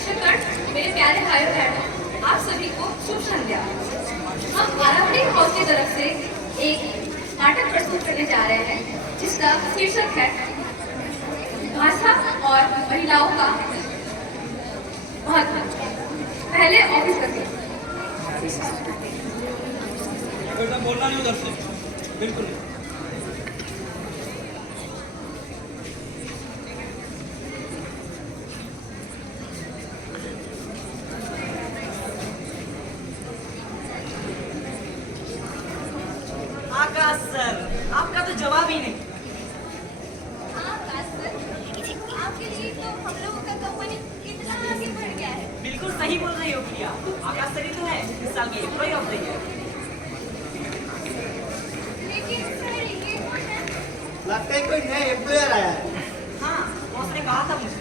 शिक्षकगण, मेरे प्यारे भाई बहनों, आप सभी को शुभ संध्या। हम आरंभिक हाउस की तरफ से एक नाटक प्रस्तुत करने जा रहे हैं जिसका शीर्षक है भाषा और महिलाओं का महत्व। पहले ऑफिस करते बेटा बोलना नहीं उधर से, बिल्कुल नहीं। आकाश सर, आपका तो जवाब ही नहीं। हाँ आकाश सर, आपके लिए तो हम लोगों का कंपनी कितना आगे बढ़ गया है। बिल्कुल सही बोल रही हो प्रिया। आकाश सर ही तो है इस साल की एम्प्लॉय ऑफ द ईयर। लेकिन सर ये कौन है? लगता है कोई नया एम्प्लॉयर आया है। हाँ, बॉस ने कहा था मुझे।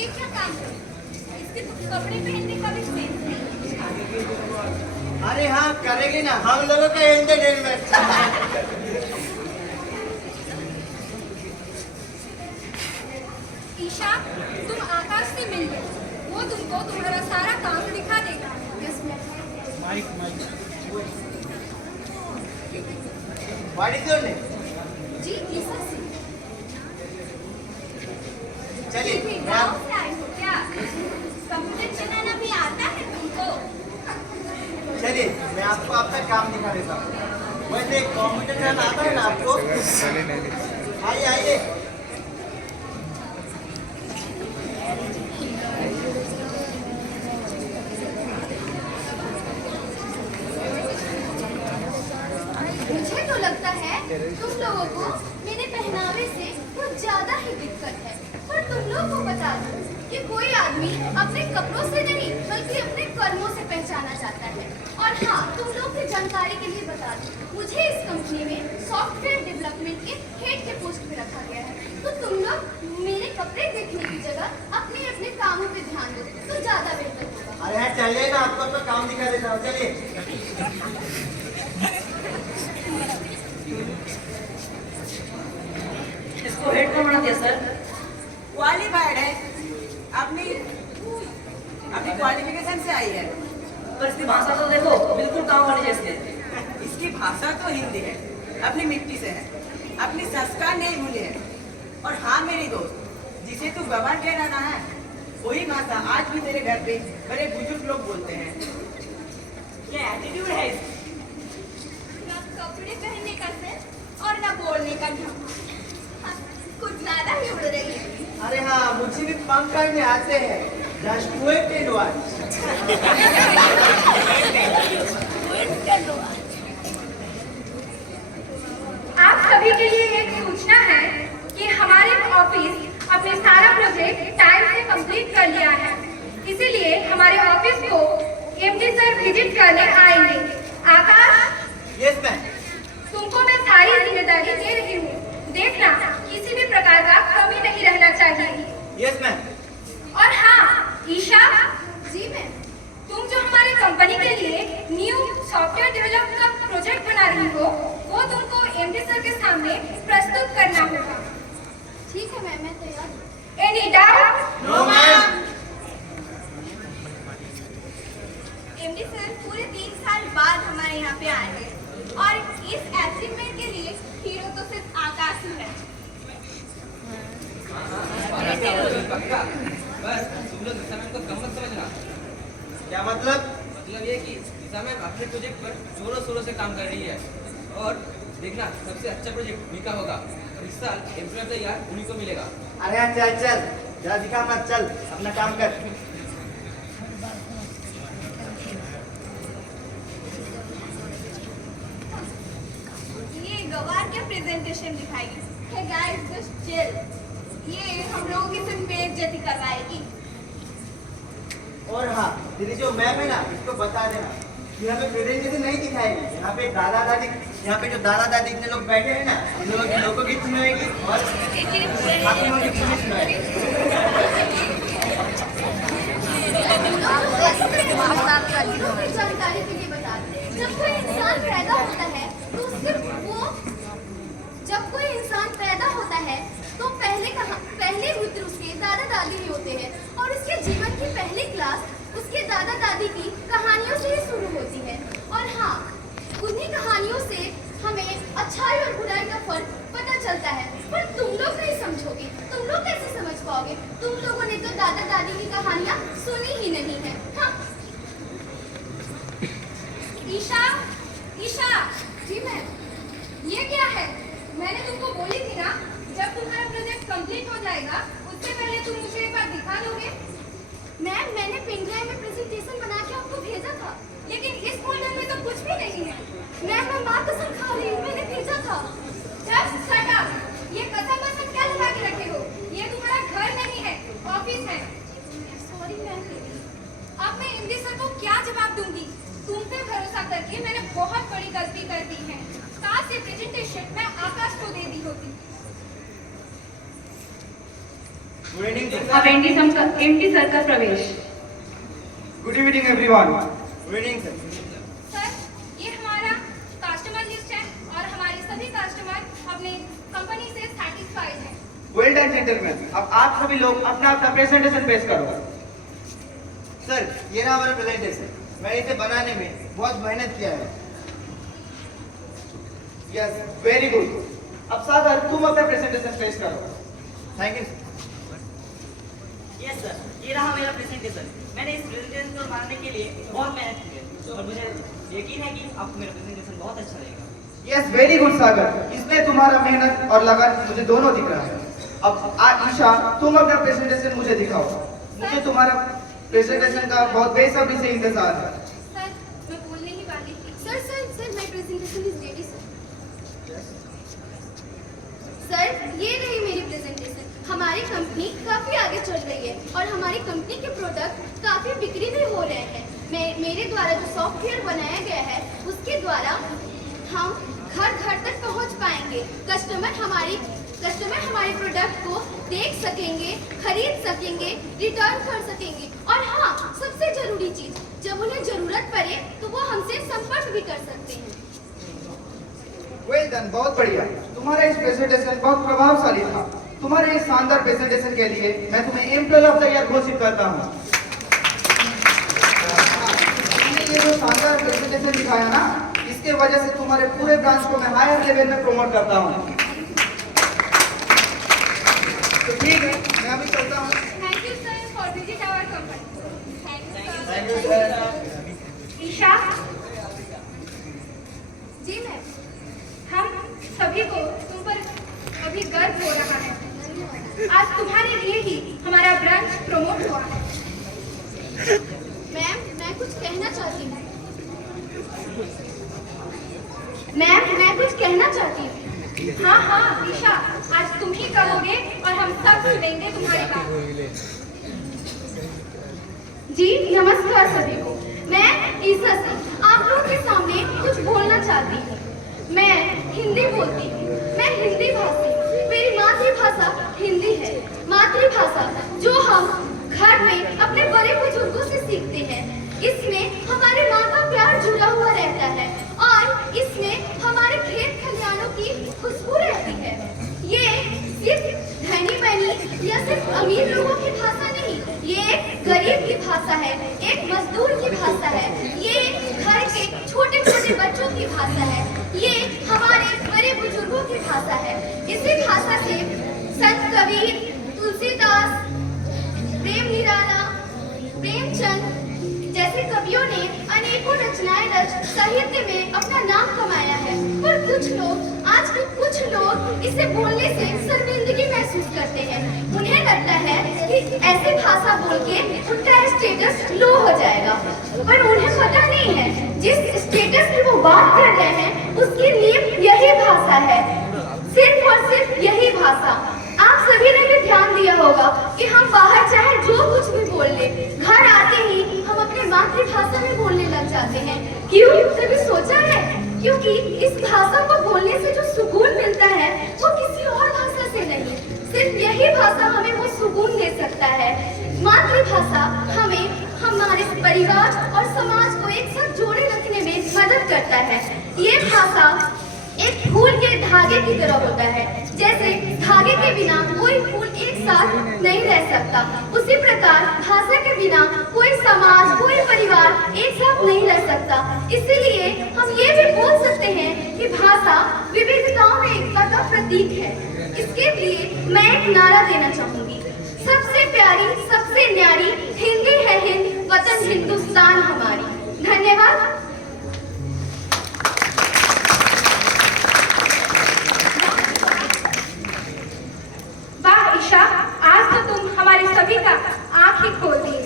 ये क्या काम है? इसके तो कपड़े पहनने का भी सेंस नहीं। अरे हाँ करेंगे ना, हम लोगों का एंटरटेनमेंट। ईशा, तुम आकाश से मिल लो, वो तुमको तुम्हारा सारा काम दिखा देगा। Mike mike. What is your name? जी ईशा सिंह। चलिए तुम मैं आप- गाँव से आए हो क्या? कंप्यूटर चलाना भी आता है तुमको? चलिए मैं आपको आपका काम दिखा देता हूँ। वैसे कंप्यूटर चलाना आता है ना आपको? आइए आइए। मुझे तो लगता है तुम लोगों को मेरे पहनावे से कुछ ज्यादा ही दिक्कत है, पर तुम लोगों को बता दूं कि कोई आदमी अपने कपड़ों से नहीं बल्कि अपने कर्मों से पहचाना जाता है। और हाँ, तुम लोग की जानकारी के लिए बता दूं, मुझे इस कंपनी में सॉफ्टवेयर डेवलपमेंट के हेड के पोस्ट पे रखा गया है। तो तुम लोग मेरे कपड़े देखने की जगह अपने अपने कामों पे ध्यान दो तो ज्यादा बेहतर होगा। अरे हाँ चलिए ना, आपको अपना काम दिखा देता हूँ। चलिए इसको हेड कौन बना दिया सर? क्वालिफाइड है, अपनी क्वालिफिकेशन से आई है। पर इसकी भाषा तो देखो, बिल्कुल गाँव वाली जैसी है। इसकी भाषा तो हिंदी है, अपनी मिट्टी से है, अपनी संस्कार नहीं भूले है। और हाँ मेरी दोस्त, जिसे तू गवार कह रहा है, वही भाषा आज भी तेरे घर पे बड़े बुजुर्ग लोग बोलते हैं। क्या एटीट्यूड है इसका? ना कपड़े पहनने का सेंस और ना बोलने का ढंग। हाँ, कुछ ज्यादा ही उड़ रही है। अरे हाँ मुझे भी पंख करने आते हैं। Just wait and watch। आप सभी के लिए एक सूचना है कि हमारे ऑफिस अपने सारा प्रोजेक्ट टाइम से कंप्लीट कर लिया है। इसीलिए हमारे ऑफिस को एमडी सर विजिट करने आएंगे। आकाश, यस मैम। तुमको मैं सारी जिम्मेदारी दे रही हूँ। देखना किसी भी प्रकार का कमी नहीं रहना चाहिए। Yes ma'am. और हाँ ईशा, जी मैम, तुम जो हमारी कंपनी के लिए न्यू सॉफ्टवेयर डेवलप का प्रोजेक्ट बना रही हो, वो तुमको एमडी सर के सामने प्रस्तुत करना होगा। ठीक है मैम, मैं तैयार हूँ। Any doubt? No ma'am. MD sir पूरे 3 साल बाद हमारे यहाँ पे आए हैं और इस अचीवमेंट के लिए हीरो तो सिर्फ आकाश ही है। बस तुम लोग दिशा मैम को कम मत समझना। क्या मतलब? मतलब ये कि दिशा मैम अपने प्रोजेक्ट पर जोरों शोरों से काम कर रही है और देखना सबसे अच्छा प्रोजेक्ट उन्हीं का होगा। इस साल एम्प्लॉय ऑफ द ईयर उन्हीं को मिलेगा। अरे हाँ चल चल, जरा दिखा मत, चल अपना काम कर। ये गवार क्या प्रेजेंटेशन दिखाएगी? Hey guys, just chill. ये हम लोगों की सिर्फ बेइज्जती करवाएगी। और हाँ तेरी जो मैम है ना, इसको बता देना कि हमें प्रेजेंटेशन नहीं दिखाएगी। यहाँ पे दादा दादी, यहाँ पे जो दादा दादी इतने लोग बैठे हैं ना, इन लोगों की सुनाएगी और आप लोगों की पूरी सुनाएगी। जानकारी के लिए बता दें, जब कोई इंसान पैदा होता है तो जब कोई इंसान पैदा होता है तो पहले मित्र उसके दादा दादी ही होते हैं और दादा दादी की कहानियों से ही शुरू होती है। और हाँ, उन्हीं कहानियों से हमें अच्छाई और बुराई का फर्क पता चलता है। पर तुम लोग नहीं समझोगे, तुम लोग कैसे समझ पाओगे? तुम लोगों ने तो दादा दादी की कहानियाँ सुनी ही नहीं है। हाँ। ईशा, ईशा। जी मैम। ये क्या है? मैंने तुमको बोली थी ना, जब तुम्हारा प्रोजेक्ट कंप्लीट हो जाएगा उससे पहले तुम मुझे एक बार दिखा दोगे। मैम, मैंने पेन ड्राइव में प्रेजेंटेशन बना के आपको भेजा था, लेकिन इस फोल्डर में तो कुछ भी नहीं है। मैम, मैं माँ कसम खा रही हूँ, मैंने भेजा था। Just shut up. ये कसम क्या लगा के रखे हो? ये तुम्हारा घर नहीं है, ऑफिस है। Sorry ma'am. अब मैं हिंदी सर को क्या जवाब दूंगी? तुम पे भरोसा करके मैंने बहुत बड़ी गलती कर दी है। काश ये प्रेजेंटेशन मैं आकाश को दे दी होती। गुड इवनिंग अब एमडी सर का प्रवेश। Good evening everyone. Good evening sir. Sir, ये हमारा कस्टमर लिस्ट है और हमारे सभी कस्टमर अपने कंपनी से सैटिस्फाइड हैं। Well done gentleman. अब आप सभी लोग अपना अपना प्रेजेंटेशन पेश करो। सर, ये रहा हमारा प्रेजेंटेशन। मैंने इसे बनाने में बहुत मेहनत किया है। Yes, very good. अब सागर तुम अपना प्रेजेंटेशन पेश करो। Thank you. यस सर, ये रहा मेरा प्रेजेंटेशन। मैंने इस प्रेजेंटेशन को बनाने के लिए बहुत मेहनत की है और मुझे यकीन है कि आपको मेरा प्रेजेंटेशन बहुत अच्छा लगेगा। यस, वेरी गुड सागर। इसमें तुम्हारा मेहनत और लगन मुझे दोनों दिख रहा है। अब ईशा, तुम अपना प्रेजेंटेशन मुझे दिखाओ। मुझे तुम्हारा प्रेजेंटेशन का बहुत बेसब्री से इंतजार है। सर, मैं बोलने ही वाली थी। Sir, my presentation is ready sir. Sir, ये रही मेरी प्रेजेंटेशन। हमारी कंपनी काफी आगे चल रही है और हमारी कंपनी के प्रोडक्ट काफी बिक्री भी हो रहे हैं। मेरे द्वारा जो सॉफ्टवेयर बनाया गया है उसके द्वारा हम घर घर तक पहुंच पाएंगे। कस्टमर हमारे प्रोडक्ट को देख सकेंगे, खरीद सकेंगे, रिटर्न कर सकेंगे। और हाँ, सबसे जरूरी चीज, जब उन्हें जरूरत पड़े तो वो हमसे संपर्क भी कर सकते हैं। वेल डन, बहुत बढ़िया। तुम्हारा इस प्रेजेंटेशन बहुत प्रभावशाली था। तुम्हारे इस शानदार प्रेजेंटेशन के लिए मैं तुम्हें एम्प्लॉय ऑफ द ईयर घोषित करता हूँ। तुमने ये जो शानदार प्रेजेंटेशन दिखाया ना, इसके वजह से तुम्हारे पूरे ब्रांच को मैं हायर लेवल में प्रमोट करता हूँ। तो ठीक है, मैं अभी चलता हूँ। Thank you sir for visit our company. Thank you sir. Isha, जी मैम। हम सभी को तुम पर अभी गर्व हो रहा है। आज तुम्हारे लिए ही हमारा ब्रांच प्रमोट हुआ है। मैम, मैं कुछ कहना चाहती हूँ। हाँ, ईशा, आज तुम ही कहोगे और हम सब सुनेंगे तुम्हारी बात। जी नमस्कार सभी को। मैं ईशा सिंह आप लोगों के सामने कुछ बोलना चाहती हूँ। मैं हिंदी बोलती हूँ, मैं हिंदी भाषी हूँ। मेरी मातृभाषा हिंदी है। मातृभाषा जो हम घर में अपने बड़े बुजुर्गों से सीखते हैं। इसमें हमारे माँ का प्यार जुड़ा हुआ रहता है और इसमें हमारे खेत खलिहानों की खुशबू रहती है। ये सिर्फ धनी बनी या सिर्फ अमीर लोगों की भाषा नहीं, ये एक गरीब की भाषा है, एक मजदूर की भाषा है, ये घर के छोटे छोटे बच्चों की भाषा है, ये हमारे बड़े बुजुर्गों की भाषा है। इसी भाषा से संत कबीर, तुलसीदास, प्रेम निराला, प्रेमचंद जैसे कवियों ने अनेकों रचनाएं रच साहित्य में अपना नाम कमाया है। पर कुछ लोग, आजकल कुछ लोग इसे बोलने से शर्मिंदगी महसूस करते हैं। उन्हें लगता है कि ऐसी भाषा बोल के उनका स्टेटस लो हो जाएगा। पर उन्हें पता नहीं है जिस स्टेटस की वो बात कर रहे हैं उसके लिए यही भाषा है, सिर्फ और सिर्फ यही भाषा। आप सभी ने भी ध्यान दिया होगा कि हम बाहर चाहे जो कुछ भी बोल ले, घर आते ही हम अपने मातृभाषा में बोलने लग जाते हैं। क्यों? कभी सोचा है? क्योंकि इस भाषा को बोलने से जो सुकून मिलता है वो किसी और भाषा से नहीं, सिर्फ यही भाषा हमें वो सुकून दे सकता है। मातृभाषा हमें हमारे परिवार और समाज को एक साथ जोड़े रखने में मदद करता है। ये भाषा एक फूल के धागे की तरह होता है। जैसे धागे के बिना कोई फूल एक साथ नहीं रह सकता। उसी प्रकार भाषा के बिना कोई समाज, कोई परिवार एक साथ नहीं रह सकता। इसीलिए हम ये भी बोल सकते हैं कि भाषा विविधताओं में एकता का प्रतीक है। इसके लिए मैं एक नारा देना चाहूंगी, सबसे प्यारी, सबसे न्यारी हिंदी है हिंद, वतन हिंदुस्तान हमारी। धन्यवाद। वाह ईशा, आज तो तुम हमारी सभी का आंख ही खोल दी।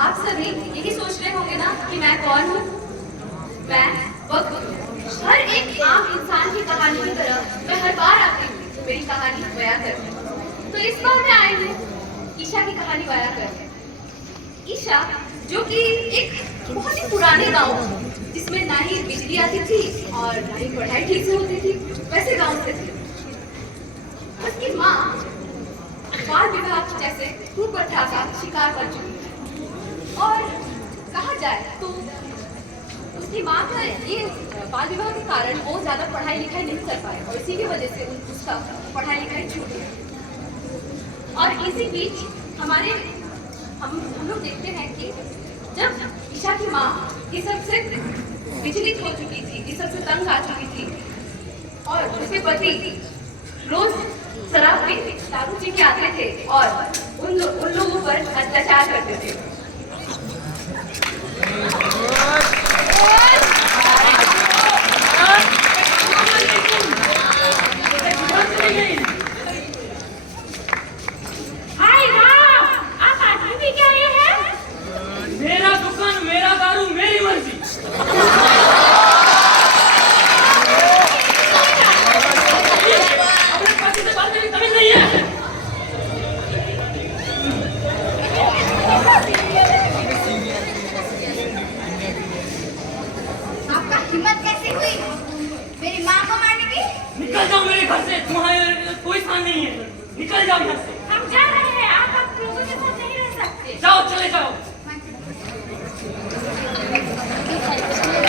आप सभी यही सोच रहे होंगे ना कि मैं कौन हूँ। मैं वक्त हर एक आम इंसान की कहानी की तरह मैं हर बार आती हूँ मेरी कहानी बयां करती। तो इस बार मैं आई हूँ ईशा की कहानी बयां करने। ईशा जो कि एक बहुत ही पुराने गांव जिसमें ना ही बिजली आती थी और ना ही पढ़ाई ठीक से होती थी, वैसे गांव से थी। उसकी माँ बाल विवाह जैसे खूब प्रथा का शिकार कर चुकी है और कहा जाए तो उसकी माँ का ये बाल विवाह के कारण वो ज्यादा पढ़ाई लिखाई नहीं कर पाए और इसी की वजह से उसका पढ़ाई लिखाई छूट गई। और इसी बीच हम लोग देखते हैं कि जब ईशा की माँ इस सबसे विचलित हो चुकी थी, इस सबसे तंग आ चुकी थी और उसके पति रोज शराब पी दारू पी के आते थे और उन लोगों पर अत्याचार करते थे। हाय राम, आप आदमी भी क्या ये है? मेरा दुकान, मेरा दारू, मेरी मर्जी। अपने पति से बात करने की तमीज नहीं है। आपका हिम्मत कैसे हुई मेरी माँ को मारने की? निकल जाओ मेरे घर से, तुम्हारे कोई स्थान नहीं है। निकल जाओ यहाँ से। हम जा रहे हैं, आप लोगों के साथ नहीं रह सकते। जाओ, चले जाओ।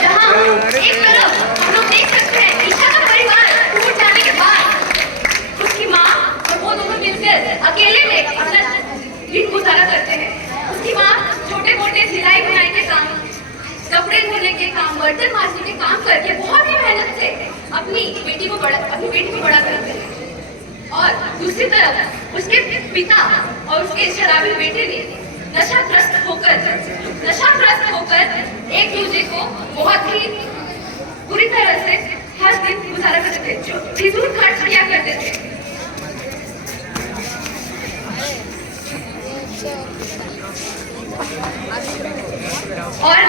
जहाँ एक तरफ हम लोग देख सकते हैं ईशा का परिवार टूट जाने के बाद उसकी माँ और वो दोनों मिलकर अकेले में अपना दिन गुजारा करते हैं। उसकी माँ छोटे मोटे सिलाई बुनाई के काम, कपड़े धोने के काम, बर्तन मांजने के काम करके बहुत ही मेहनत से अपनी बेटी को बड़ा करते हैं। और दूसरी तरफ उसके पिता और उसके शराबी बेटे ने नशाग्रस्त होकर एक दूसरे को बहुत ही बुरी तरह से हर दिन गुजारा करते थे, जो फिजूल खर्च किया करते थे। और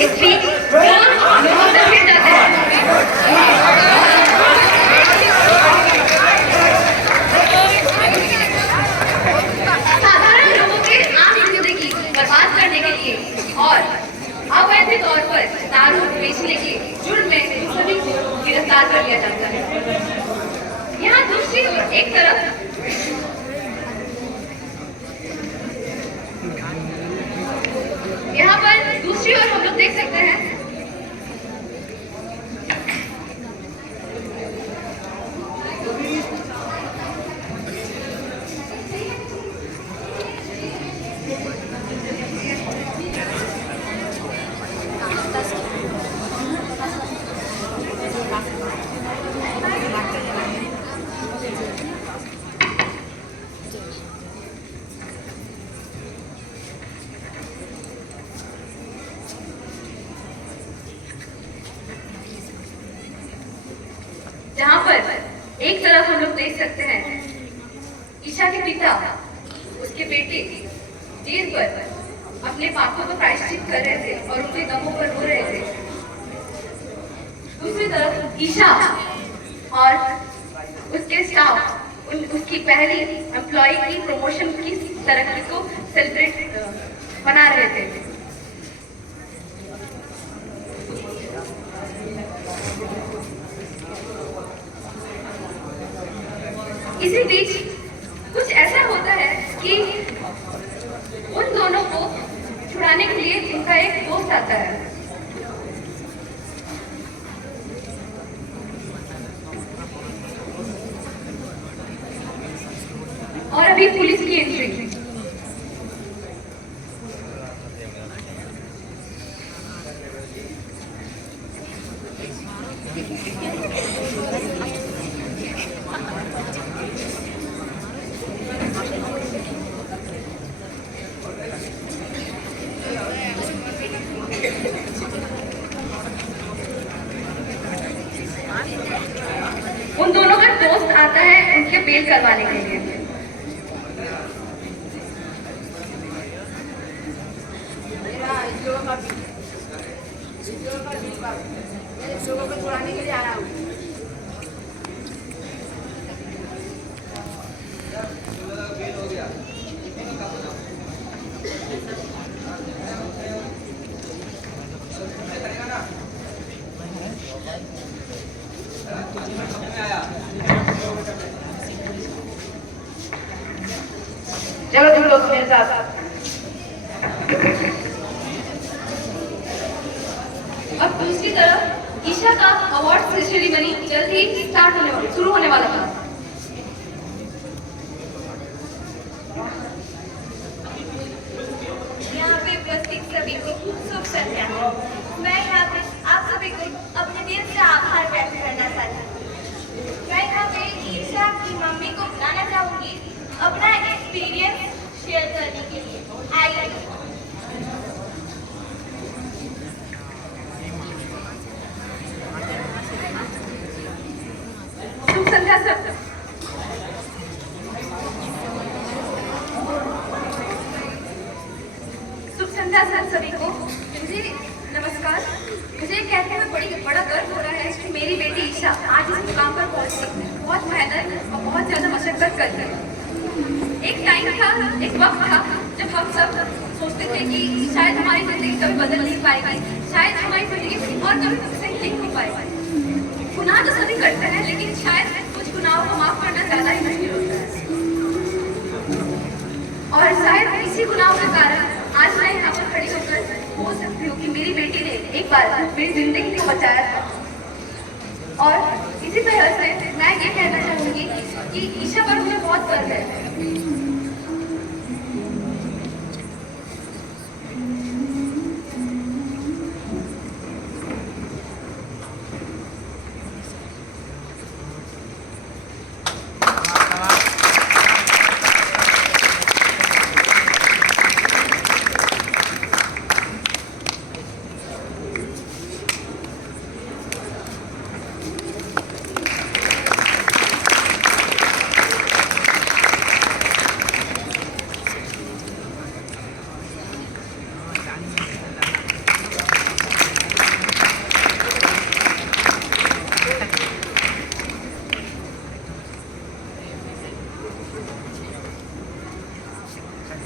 इस बीच दोनों गिर जाते हैं। साधारण लोगों के आम जिंदगी बर्बाद करने के लिए और अवैध तौर पर दारू बेचने के जुर्म में सभी को गिरफ्तार कर लिया जाता है। यहाँ दूसरी एक तरफ यहाँ पर दूसरी ओर हम लोग देख सकते हैं जहाँ पर एक तरफ हम लोग देख सकते हैं ईशा के पिता उसके बेटे जेल पर अपने पापों को प्रायश्चित कर रहे थे और उनके गमों पर रो रहे थे। दूसरी तरफ ईशा और उसके स्टाफ उसकी पहली एम्प्लॉय की प्रमोशन की तरक्की को सेलिब्रेट मना रहे थे। इसी बीच कुछ ऐसा होता है कि उन दोनों को छुड़ाने के लिए उनका एक दोस्त आता है। और अभी पुलिस की एंट्री। उन दोनों का दोस्त आता है उनके बेल करवाने के लिए। लोगों को छुड़ाने के लिए आ रहा हूँ। चलो तुम लोग मेरे साथ। अब दूसरी तरफ ईशा का अवार्ड सेरेमनी जल्द ही शुरू होने वाला था। यहाँ पे उपस्थित सभी को शुभ संध्या। मैं यहाँ पे आप सभी को अपने दिल से आभार व्यक्त करना चाहती हूँ। मैं यहाँ पे ईशा की मम्मी को बुलाना चाहूँगी अपना एक्सपीरियंस शेयर करने के लिए। आइए। शुभ संध्या सर। शुभ संध्या सर सभी को। मुझे नमस्कार। मुझे कहते हुए बड़ा गर्व हो रहा है कि मेरी बेटी ईशा आज इस मुकाम पर पहुंच सकती है। बहुत मेहनत और बहुत ज्यादा मशक्कत करके। एक टाइम था, एक वक्त था जब हम सब सोचते थे कि शायद हमारी जिंदगी कभी बदल नहीं पाएगी, शायद हमारी जिंदगी और कभी सही नहीं हो पाएगी। गुनाह तो सभी करते हैं, लेकिन शायद कुछ गुनाहों को माफ करना ज्यादा ही मुश्किल होता है। और शायद इसी गुनाहों के कारण आज मैं यहाँ पर खड़ी होकर हो सकती हूँ कि मेरी बेटी ने एक बार मेरी जिंदगी को बचाया था। और इसी तरह से मैं ये कहना चाहूंगी कि ईशा पर मुझे बहुत गर्व है।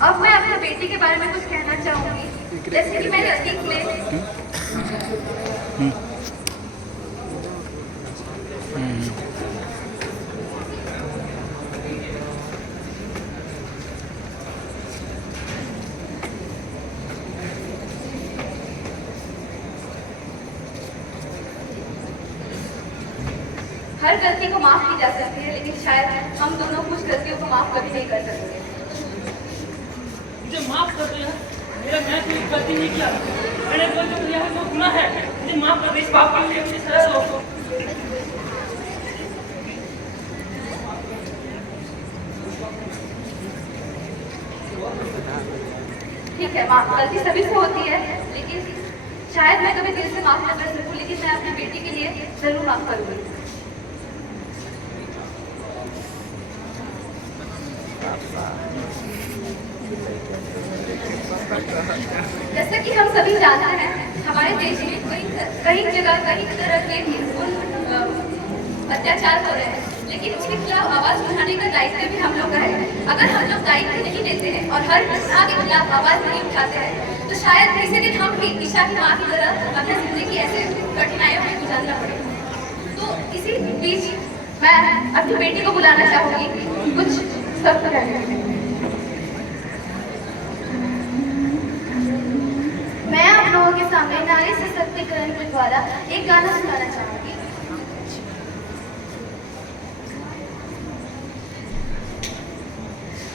अब मैं अपनी बेटी के बारे में कुछ कहना चाहूंगी। जैसे कि मैंने अतीत में हर गलती को माफ की जा सकती है, लेकिन शायद हम दोनों कुछ गलतियों को माफ कभी नहीं कर सकते। मुझे माफ कर दो यार, मैं कोई गलती नहीं किया। मैंने जो किया है वो गुनाह है। मुझे माफ कर दो, इस पाप के लिए मुझे सजा दो। ठीक है, माफ गलती सभी से होती है, लेकिन शायद मैं कभी दिल से माफ न कर सकूं, लेकिन मैं अपनी बेटी के लिए जरूर माफ करूंगी। जैसा कि हम सभी जानते हैं, हमारे देश में कई जगह कई तरह के अत्याचार हो रहे हैं, लेकिन उसके खिलाफ आवाज उठाने का दायित्व भी हम लोग का है। अगर हम लोग दायित्व नहीं देते हैं और हर घटना के खिलाफ आवाज नहीं उठाते हैं, तो शायद किसी दिन हम भी ईशा की माँ की तरह अपनी जिंदगी ऐसे कठिनाइयों में गुजारना पड़ेगा। तो इसी बीच मैं अपनी बेटी को बुलाना चाहूंगी कुछ सब करने के लिए। मैं आप लोगों के सामने नारी सशक्तिकरण के द्वारा एक गाना सुनाना चाहूंगी।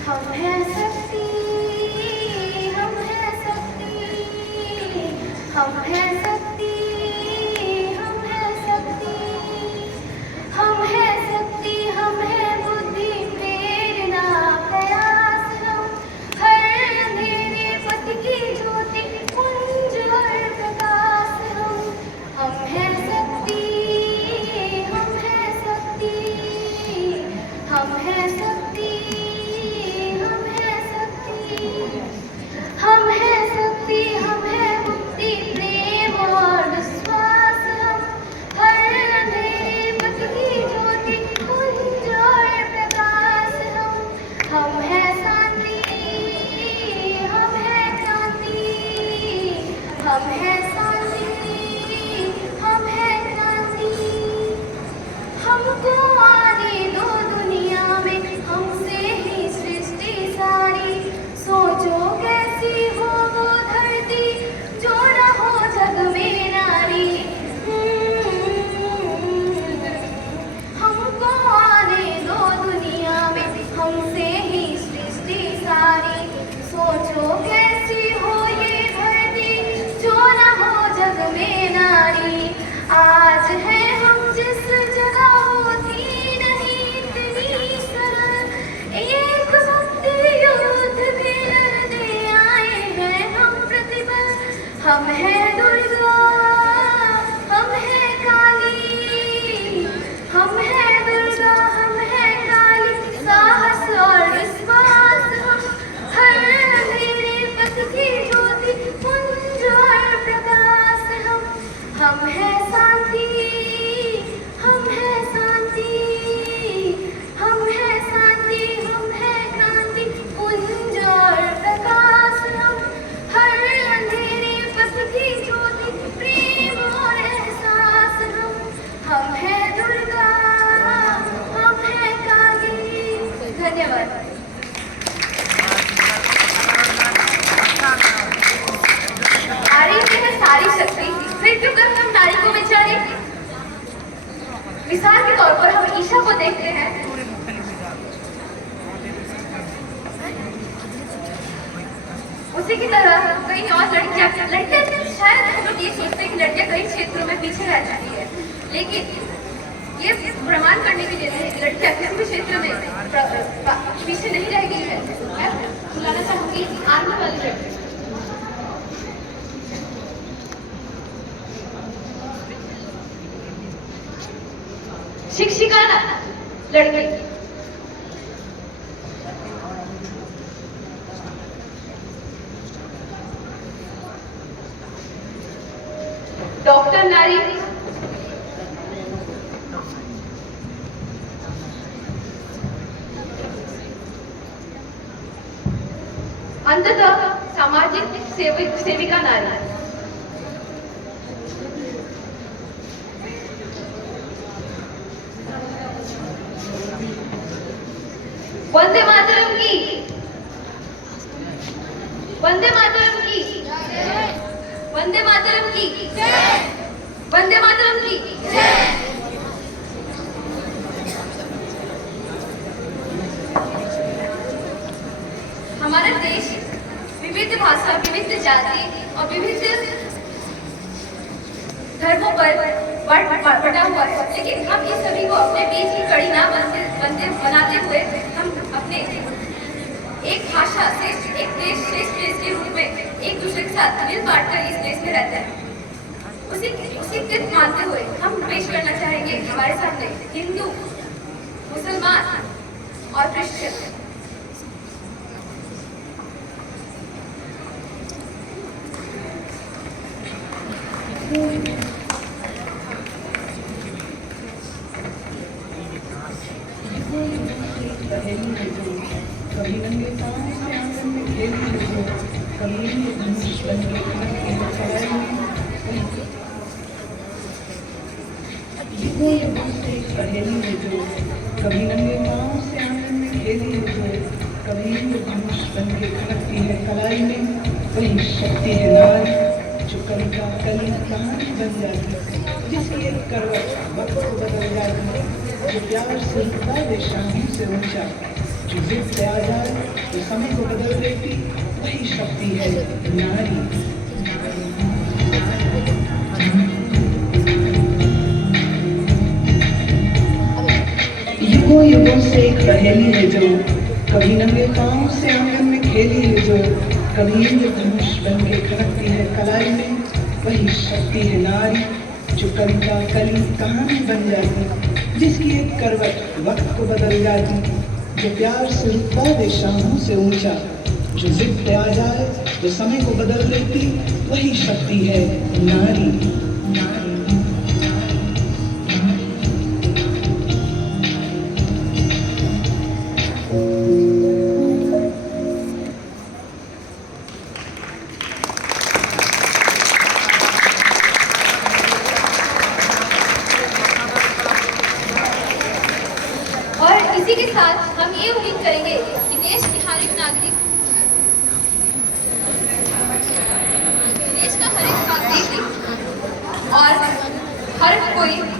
हम हैं शक्ति, हम हैं शक्ति, हम हैं शक्ति, हम हैं शक्ति, हम हैं शक्ति, हम हैं बुद्धि प्रेरणा प्रयास, हम हर अंधेरे पथ की ज्योति पुंज और प्रकाश, हम हैं शक्ति, हम हैं शक्ति, हम हैं शक्ति, हम हैं शक्ति, हम हैं मुक्ति प्रेम और विश्वास, हम हर अंधेरे पथ की ज्योति पुंज और प्रकाश, हम हैं शांति, हम हैं क्रांति, हम हैं शांति, हम हैं क्रांति, हमको आने दो दुनिया में हमसे ही सृष्टि सारी, सोचो कैसी हो वो धरती जो न हो जग में नारी। हमको आने दो दुनिया में हमसे ही सृष्टि सारी, सोचो कैसी हो ये धरती जो न हो जग में नारी। आज है हम जिस जगह होती नहीं इतनी सरल, एक भक्ति युद्ध भी लड़ने आए हैं हम प्रतिबल। हम हैं दुर्गा, हम हैं काली, हम हैं दुर्गा, हम हैं काली, साहस और विश्वास, हम हर अंधेरे पथ की ज्योति पुंज और प्रकाश, हम हैं शांति, हम हैं शांति, हम हैं शांति, हम हैं क्रांति पुंज और प्रकाश, हम हर अंधेरे पथ की ज्योति प्रेम और एहसास, हम हैं दुर्गा, हम हैं काली। धन्यवाद। नारी में है सारी शक्ति, फिर क्यों कर हम नारी को बेचारे। मिसाल के तौर पर हम ईशा को देखते हैं। उसी की तरह कई और लड़कियां शायद हम लोग ये सोचते हैं कि लड़कियां कई क्षेत्रों में पीछे रह जाती है, लेकिन ये प्रमाण करने के लिए लड़कियां किसी भी क्षेत्र में पीछे नहीं रह गई है। मैं बुलाना चाहूंगी आर्मी वाली लड़की। शिक्षिका लड़की, डॉक्टर नारी, अंततः सामाजिक सेविका नारी। वंदे मातरम की, वंदे मातरम की, वंदे मातरम की, वंदे मातरम की। हमारा देश विविध भाषा, विविध जाति और विविध धर्मों पर बटा हुआ है, लेकिन हम इस सभी को अपने बीच की कड़ी ना बनाते हुए हम अपने एक भाषा से एक देश श्रेष्ठ देश के रूप में एक दूसरे के साथ मिल बांट कर इस देश में रहते हैं। उसी को मानते हुए हम पेश करना चाहेंगे हमारे सामने हिंदू, मुसलमान और क्रिश्चियन। Thank you. पहेली है जो कभी नंगे पाँव से आंगन में खेली है जो कभी धनुष बन के खड़कती है कलाई में वही शक्ति है नारी जो कविता कली कहानी बन जाती जिसकी एक करवट वक्त को बदल जाती जो प्यार से उठा दे शामों से ऊंचा जो जिद से आ जाए तो समय को बदल देती वही शक्ति है नारी। युगों से एक पहेली है जो कभी नंगे पाँव से आंगन में खेली है जो कभी धनुष बन के खड़कती है कलाई में वही शक्ति है नारी जो कविता कली कहानी बन जाती जिसकी एक करवट वक्त को बदल जाती जो प्यार से रुतबा दे शामों से ऊंचा जो जिद पे आ जाए तो समय को बदल देती वही शक्ति है नारी। और इसी के साथ हम ये उम्मीद करेंगे कि देश के हर एक नागरिक और हर कोई